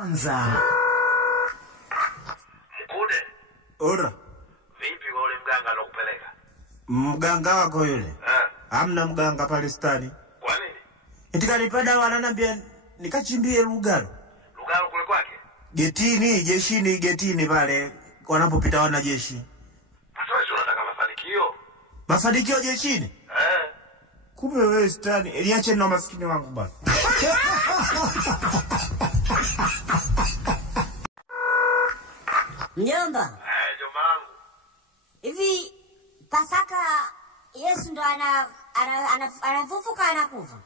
Mwanza. Mkude. Ora. Vipi kwa ule mganga alokupeleka? Mganga wako yule? Hamna mganga Palestine. Kwa nini? Nitikalipada wananiambia nikachimbie Lugalo. Lugalo kule kwake? Getini, jeshini, getini pale wanapopita wanajeshi. Sasa wewe unataka mafanikio? Mafanikio jeshini? Kumbe wewe stani, niache na maskini wangu bwana. Mjomba. Jomba langu. Hivi Pasaka Yesu ndo anafufuka anakufa?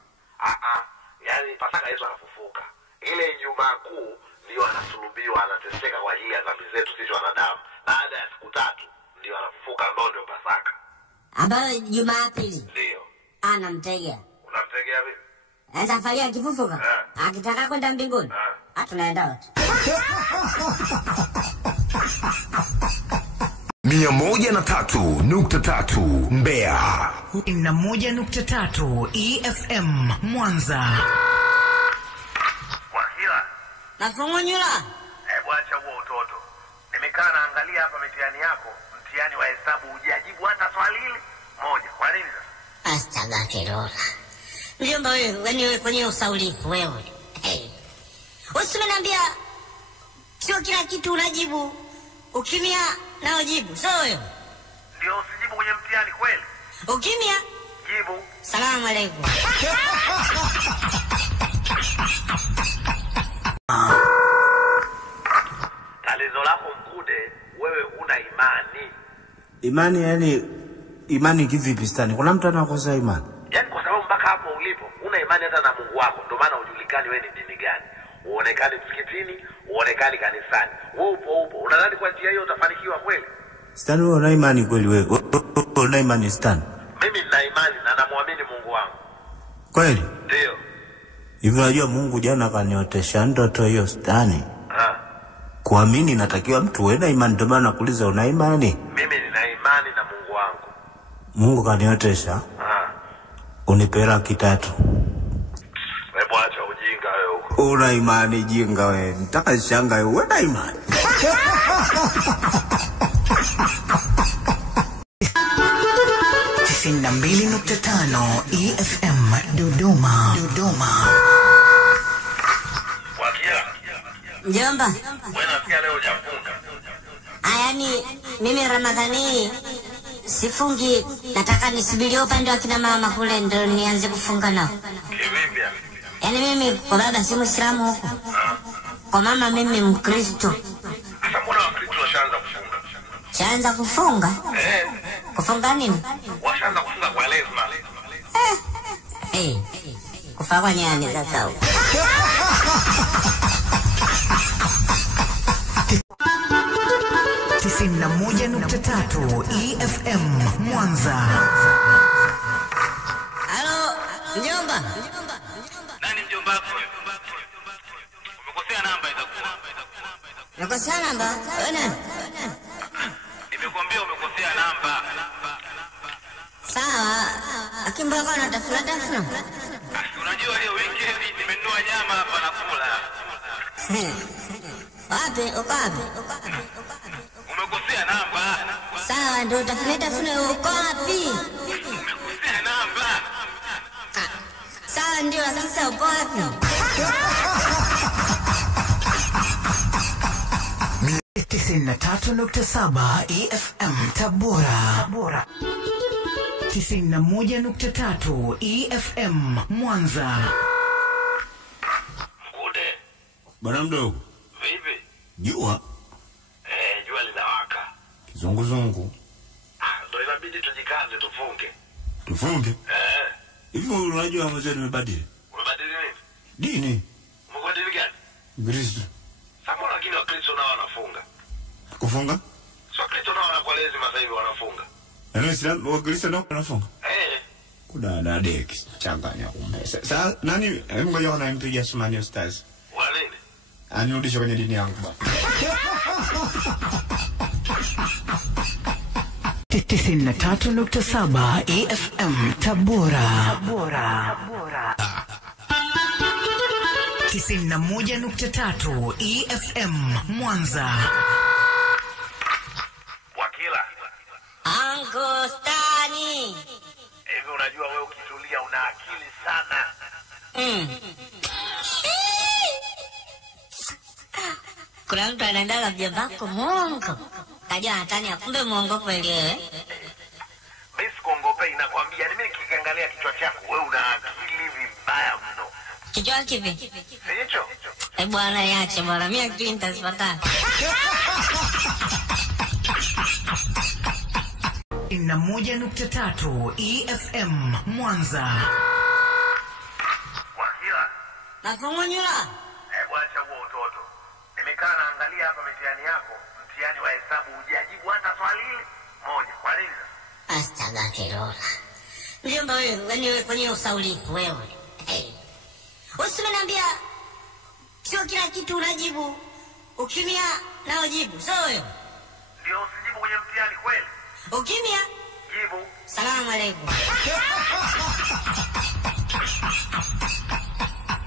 Yaani Pasaka Yesu anafufuka. Ile Ijumaa Kuu ndio anasulubiwa, anateseka kwa ajili ya dhambi zetu sisi wanadamu. Baada ya siku 3 ndio anafufuka, ndio Pasaka. Ambayo Jumapili. Ndio. Anamtegea. Unamtegea vipi? Safari akifufuka. Akitaka kwenda mbinguni. Tunaenda wote. 103.3 Mbeya. 101.3 EFM Mwanza. Wakila. Nafungonyula. Acha huo utoto. Nimekaa naangalia hapa mitihani yako, mtihani wa hesabu hujajibu hata swali hili moja. Kwa nini sasa? Astaghfirullah. Mjomba wewe kwenye usaulifu wewe. Usimeniambia sio kila kitu unajibu. Ukimya na ujibu. So wewe ndio usijibu kwenye mtihani kweli? Ukimya jibu. Salamu alaykum. Tatizo lako Mkude, wewe huna imani. Imani yani imani kivipi stani? Kuna mtu anakosa imani? Yaani kwa sababu mpaka hapo ulipo una imani hata na Mungu wako, ndio maana hujulikani wewe ni dini gani. Uonekane msikitini, uonekane kanisani. Wewe upo. Unadhani kwa njia hiyo utafanikiwa kweli? Stani wewe una imani kweli wewe? Una imani stani? Mimi nina imani na namuamini Mungu wangu. Kweli? Ndio. Hivi unajua Mungu jana kaniotesha ndoto hiyo stani. Kuamini natakiwa mtu uwe na imani, ndio maana nakuuliza una imani? Mimi nina imani na Mungu wangu. Mungu kaniotesha. Unipera 3. Hebu acha ujinga wewe huko. Una imani jinga wewe. Nitaka shanga wewe una imani. Sinda 2.5 EFM Dodoma. Wakila. Mjomba. Wewe nasikia leo hujafunga. Yaani mimi Ramadhani sifungi, nataka nisubiri upande wa kina mama kule ndio nianze kufunga nao. Kivipi? Yaani mimi kwa baba si Muislamu huko. Kwa mama mimi Mkristo. Sasa mbona Wakristo washaanza kufunga? Shaanza kufunga? Kufunga nini? Washaanza kufunga kwa lazima. Kufa kwa nyani sasa huko. Sinda 1.3 EFM Mwanza. Halo, mjomba. Nani mjomba wako? Umekosea namba itakuwa. Nakosea namba? Wewe nani? Nimekuambia umekosea namba. Sawa. Akimba kana tafuna. Unajua leo weekend nimenunua nyama hapa na kula. Wapi? Ukapi? Umekosea namba. Sawa, ndio tafuna uko wapi? Umekosea namba. Sawa, ndio sasa uko wapi? 93.7 EFM Tabora. 91.3 EFM Mwanza. Mkude. Bwana mdogo. Vipi? Jua? Jua linawaka. Kizunguzungu. Ndio inabidi tujikaze tufunge. Tufunge? Hivi unajua mzee nimebadili? Umebadili nini? Dini. Umebadili gani? Kristo. Sasa mbona lakini Wakristo nao wanafunga? Kufunga? Sio Wakristo nao wanakuwa lazima sasa hivi wanafunga. Waislamu wa Kristo nao wanafunga? Kuna deki changanya kumbe. Sasa nani ngoja wanampigia Sumani Ustaz. Wa nini? Anirudisha kwenye dini yangu bwana. 93.7 EFM Tabora. 91.3 EFM Mwanza. Wakila. Anko Stani. Hivi unajua wewe ukitulia una akili sana. Kuna mtu anaendelea mjambako mwongo. Kajua Natania kumbe mwongo kweli wewe. Mimi sikuongopei nakwambia, mimi nikiangalia kichwa chako wewe una akili vibaya mno. Kichwa kipi? Hicho. Bwana yaache bwana, mimi akili nitazipata. 91.3 EFM Mwanza. Wakila. Mafungonyula. Acha huo utoto. Nimekaa naangalia hapa mitihani yako, mtihani wa hesabu hujajibu hata swali moja. Kwa nini? Astagfirullah. Mjomba wewe, kwenye usaulifu wewe. Usiniambia sio kila kitu unajibu. Ukimya na ujibu. Sio wewe. Ndio usijibu kwenye mtihani kweli? Ukimya. Jibu. Salamu alaykum.